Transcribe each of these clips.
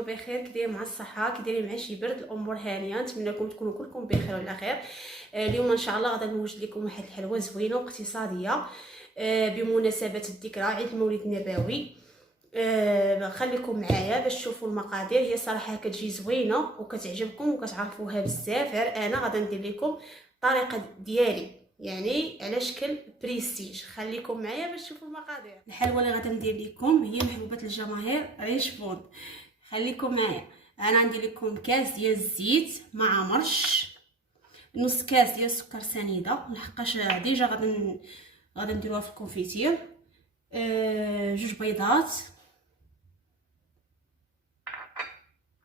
نتوما بخير؟ كي دايرين مع الصحه؟ كي دايرين مع شي برد؟ الامور هانيه، نتمنىكم تكونوا كلكم بخير وعلى خير. اليوم ان شاء الله غادي نوجد لكم واحد الحلوه زوينه واقتصاديه بمناسبه الذكرى عيد المولد النبوي. خليكم معايا باش تشوفوا المقادير. هي صراحه كتجي زوينه وكتعجبكم وكتعرفوها بزاف. انا غادي ندير لكم الطريقه ديالي، يعني على شكل بريستيج. خليكم معايا باش تشوفوا المقادير. الحلوه اللي غادي ندير لكم هي محبوبه الجماهير ريش بوند. خليكم معايا. انا عندي لكم كاس ديال الزيت مع مرش، نص كاس ديال السكر سنيده لحقاش ديجا غادي نديروها في الكونفيتير، جوج بيضات،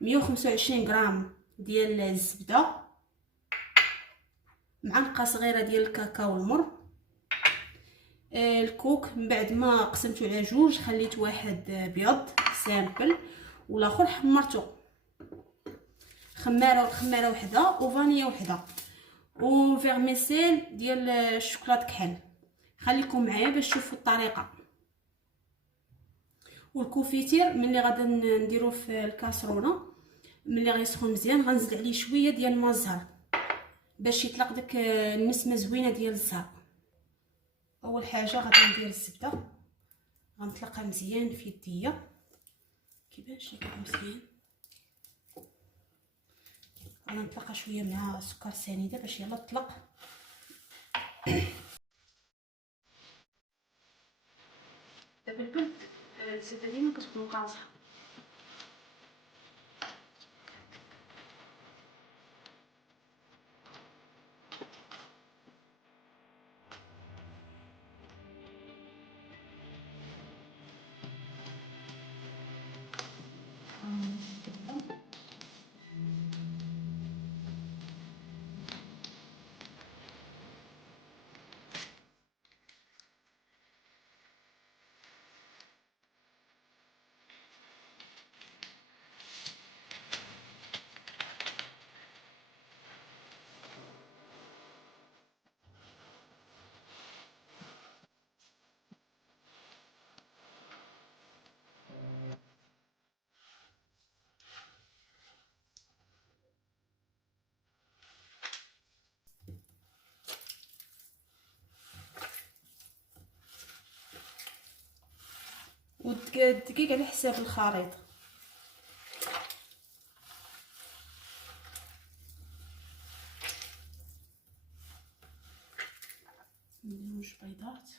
125 غرام ديال الزبده، معلقه صغيره ديال الكاكاو المر. الكوك من بعد ما قسمته على جوج خليت واحد بيض سامبل والاخر حمرته. خماره وحده وفانيا وحده وفيرميسيل ديال الشوكولاط كحل. خليكم معايا باش تشوفوا الطريقه. والكوفيتير ملي غادي نديرو في الكاسرونه، ملي غيسخن مزيان غنزيد عليه شويه ديال الماء الزهر باش يطلق داك النسمه زوينه ديال الزهر. اول حاجه غادي ندير الزبده، غنطلقها مزيان في يديا كيبانش لكم مزيان. غنطلقها شويه مع سكر سنيده باش يلا تطلق. دابا البرد الزبده ديما كتكون قاصحه. والدقيق على حساب الخليط. نديرو جوج بيضات،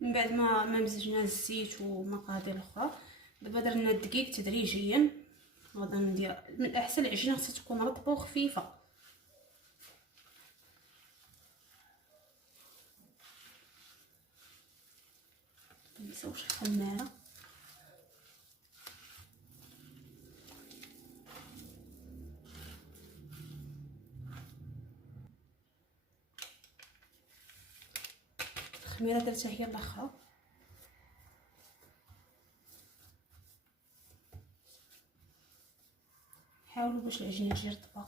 من بعد ما مزجنا الزيت ومقادير اخرى. دابا درنا الدقيق تدريجيا. غادي ندير من الاحسن العجينه خصها تكون رطبه وخفيفه. منساوش الخماره. الخميره درتها هي الاخرى. حاولوا باش العجينه تجي رطبه.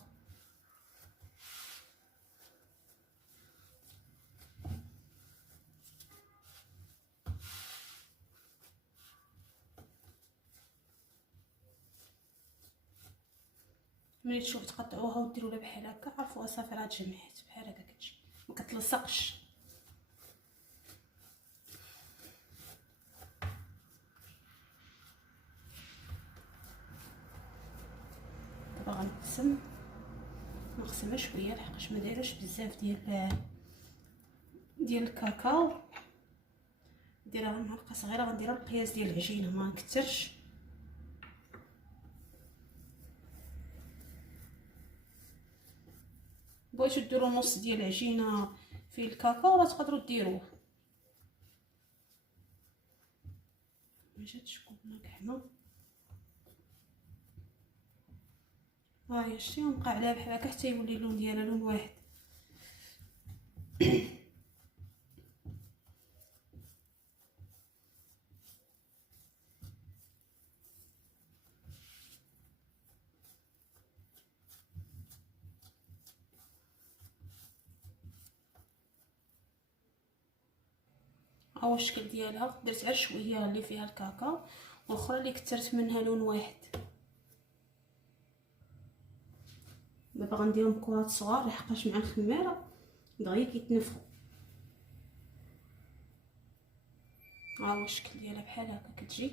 ملي تشوفوا تقطعوها وديروا لها بحال هكا عرفوها صافي راه تجمعات بحال هكا كتجي ما كتلصقش. دابا غنقسمها شويه لحقاش ما دايرهاش بزاف ديال الكاكاو. نديرها معلقه صغيره، غنديرها بالقياس ديال العجينه ما نكثرش. بغيتو ديروا نص ديال العجينه في الكاكاو راه تقدروا ديروه. ما جاتش كلنا كحنا. ها هي شتي نبقى عليها بحال هكا حتى يولي اللون ديالها لون واحد. ها هو الشكل ديالها. درت غير شويه اللي فيها الكاكاو والاخرى اللي كثرت منها لون واحد. دابا غنديرهم كرات صغار لحقاش مع الخميره دغيا كيتنفخوا. ها هو الشكل ديالها بحال هكا كتجي.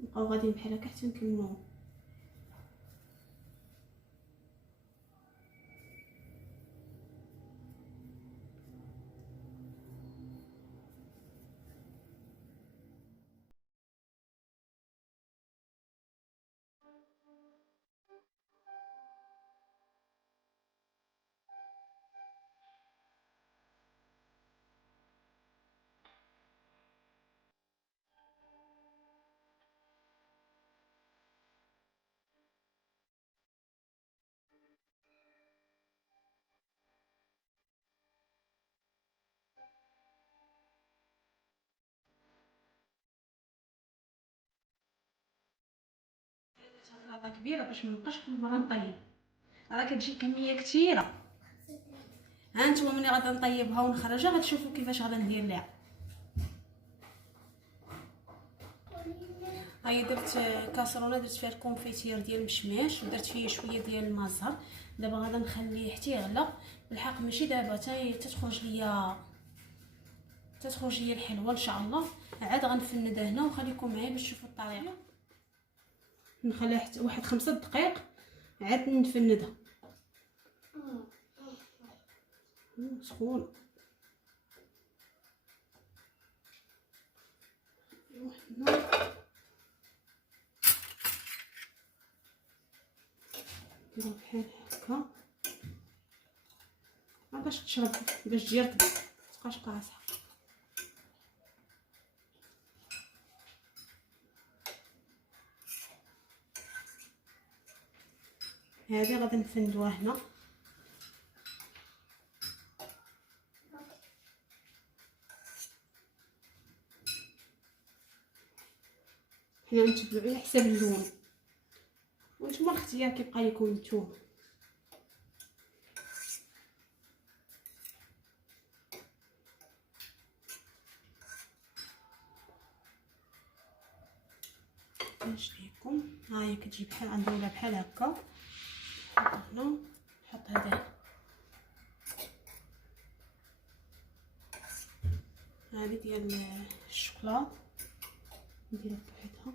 نبقاو غاديين بحال هكا حتى نكملوهم. هذا كبيره باش ما نبقاش كل مره نطيب. راه كتجي كميه كثيره. ها نتوما ملي غادا نطيبها ونخرجها غتشوفوا كيفاش غادا ندير ليها. هاي درت كاسرونه درت فيها الكونفيتير ديال المشماش ودرت فيه شويه ديال المزهر. دابا غادا نخليه حتى يغلى بالحق ماشي دابا تتخرج ليا الحلوه ان شاء الله. عاد غنفندها هنا وخليكم معايا باش تشوفوا الطريقه. نخليها حتى واحد 5 دقائق عاد نفندها. سخون. نديرو بحال هكا باش تشرب باش تجي رطبه متبقاش قاصحه. هذه غادي نفندوها هنا. حنا نتبعوا على حساب اللون وانتم الاختيار كيبقى لكم نتوما. باش ليكم ها هي كتجي بحال غنديرها بحال هكا. هنا نحط هذا هذه ديال الشوكولاط نديرها بوحدها.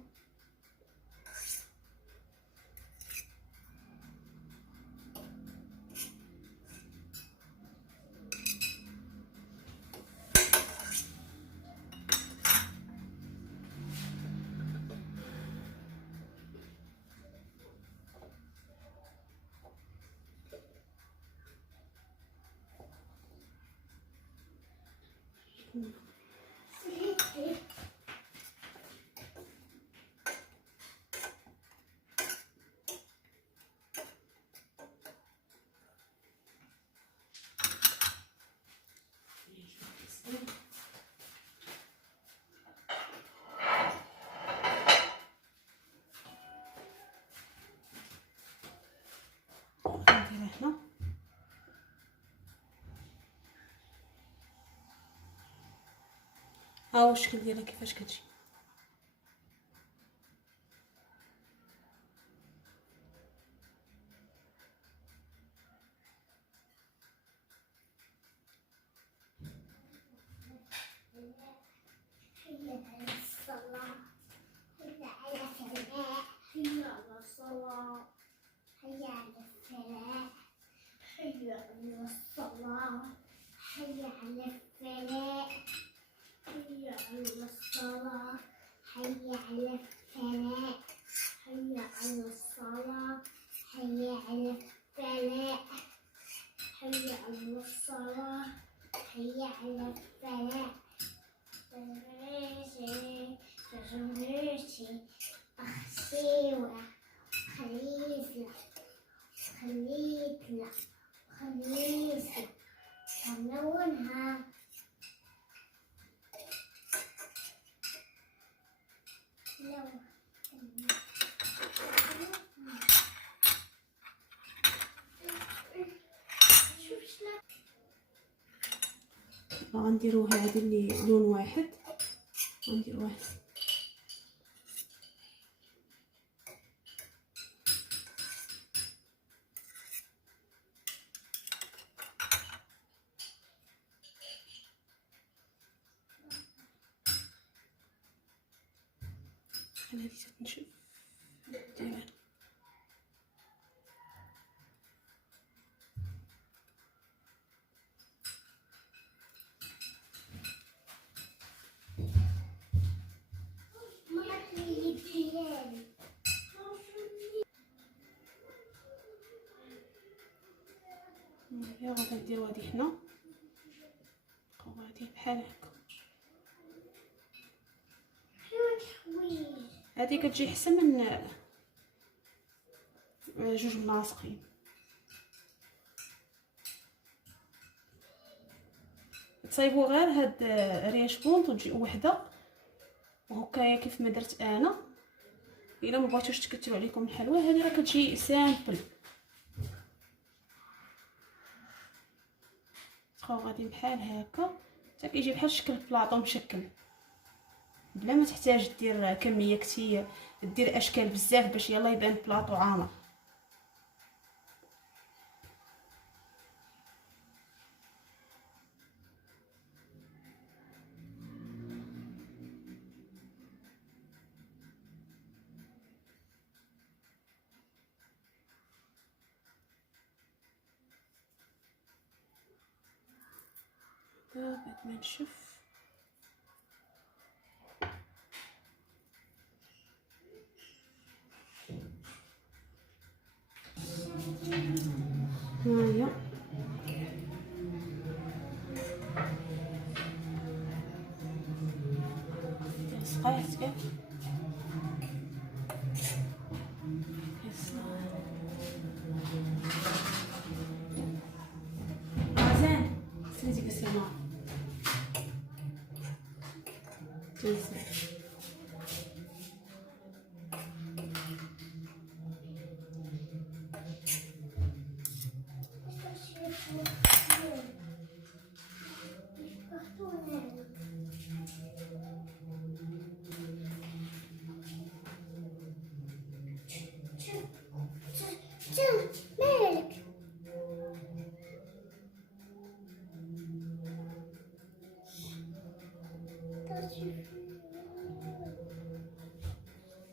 نديرها هنا. ها هو الشكل ديالها كيفاش كتجي. هيا على الفلاح هيا على الصلاة هيا على الفلاح هيا على الصلاة حي على الفلاح، حي على الصلاة، حي على الفلاح، حي على الصلاة، حي على الفلاح. تجربتي أخسيوة خليفة خليفة خليفة خلونها لو غنديرو هذا اللي لون واحد، غندير واحد هذه تنشف تمام. غادي نديرو هادي هنا وهادي بحال هكا. هادي كتجي احسن من جوج ملاصقين. تصايبوا غير هاد ريش بونط وتجي وحده وهكايا كيف ما درت انا. الا ما بغيتوش تكثروا عليكم الحلوى هذه راه كتجي سامبل. تبقاو غادي بحال هكا حتى كيجي بحال شكل بلاطو مشكل، بلا ما تحتاج دير كميه كثير دير اشكال بزاف باش يلا يبان بلاطو عامر. بعد ما نشوف هاهي سقيت كاع زين سيدي كسيما تنسى مالك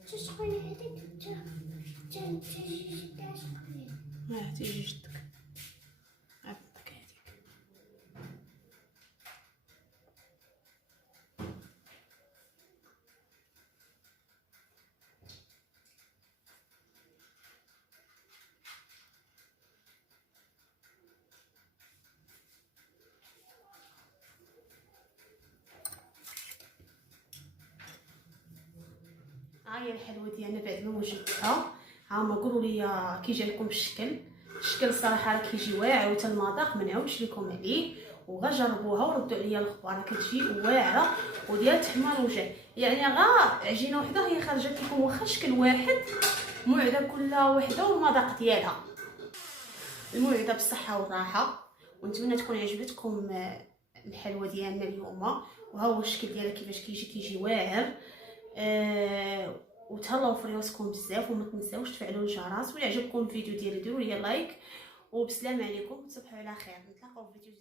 تشغلي هذيك تيجي جدك عبدك هذيك. هاهي الحلوه ديالنا بعد ما وجدتها. ها ما قولوا لي كي جا لكم الشكل الصراحه راه كيجي واعر وتا المذاق ما نعاودش لكم عليه، وغا جربوها وردوا عليا الاخبار. كتجي واعره وديال تحمر الوجه، يعني غا عجينه وحده هي خرجت لكم واخا شكل واحد، موعده كل وحده والمذاق ديالها. الموعده بالصحه والراحه، ونتمنى تكون عجبتكم الحلوه ديالنا اليوم. وها هو الشكل ديالها كيفاش كيجي واعر. وتهلاو في راسكم بزاف، وما تنساوش تفعلوا الجرس. ولا عجبكم الفيديو ديالي ديروا لي لايك، وبسلام عليكم، تصبحوا على خير، نتلاقاو في فيديو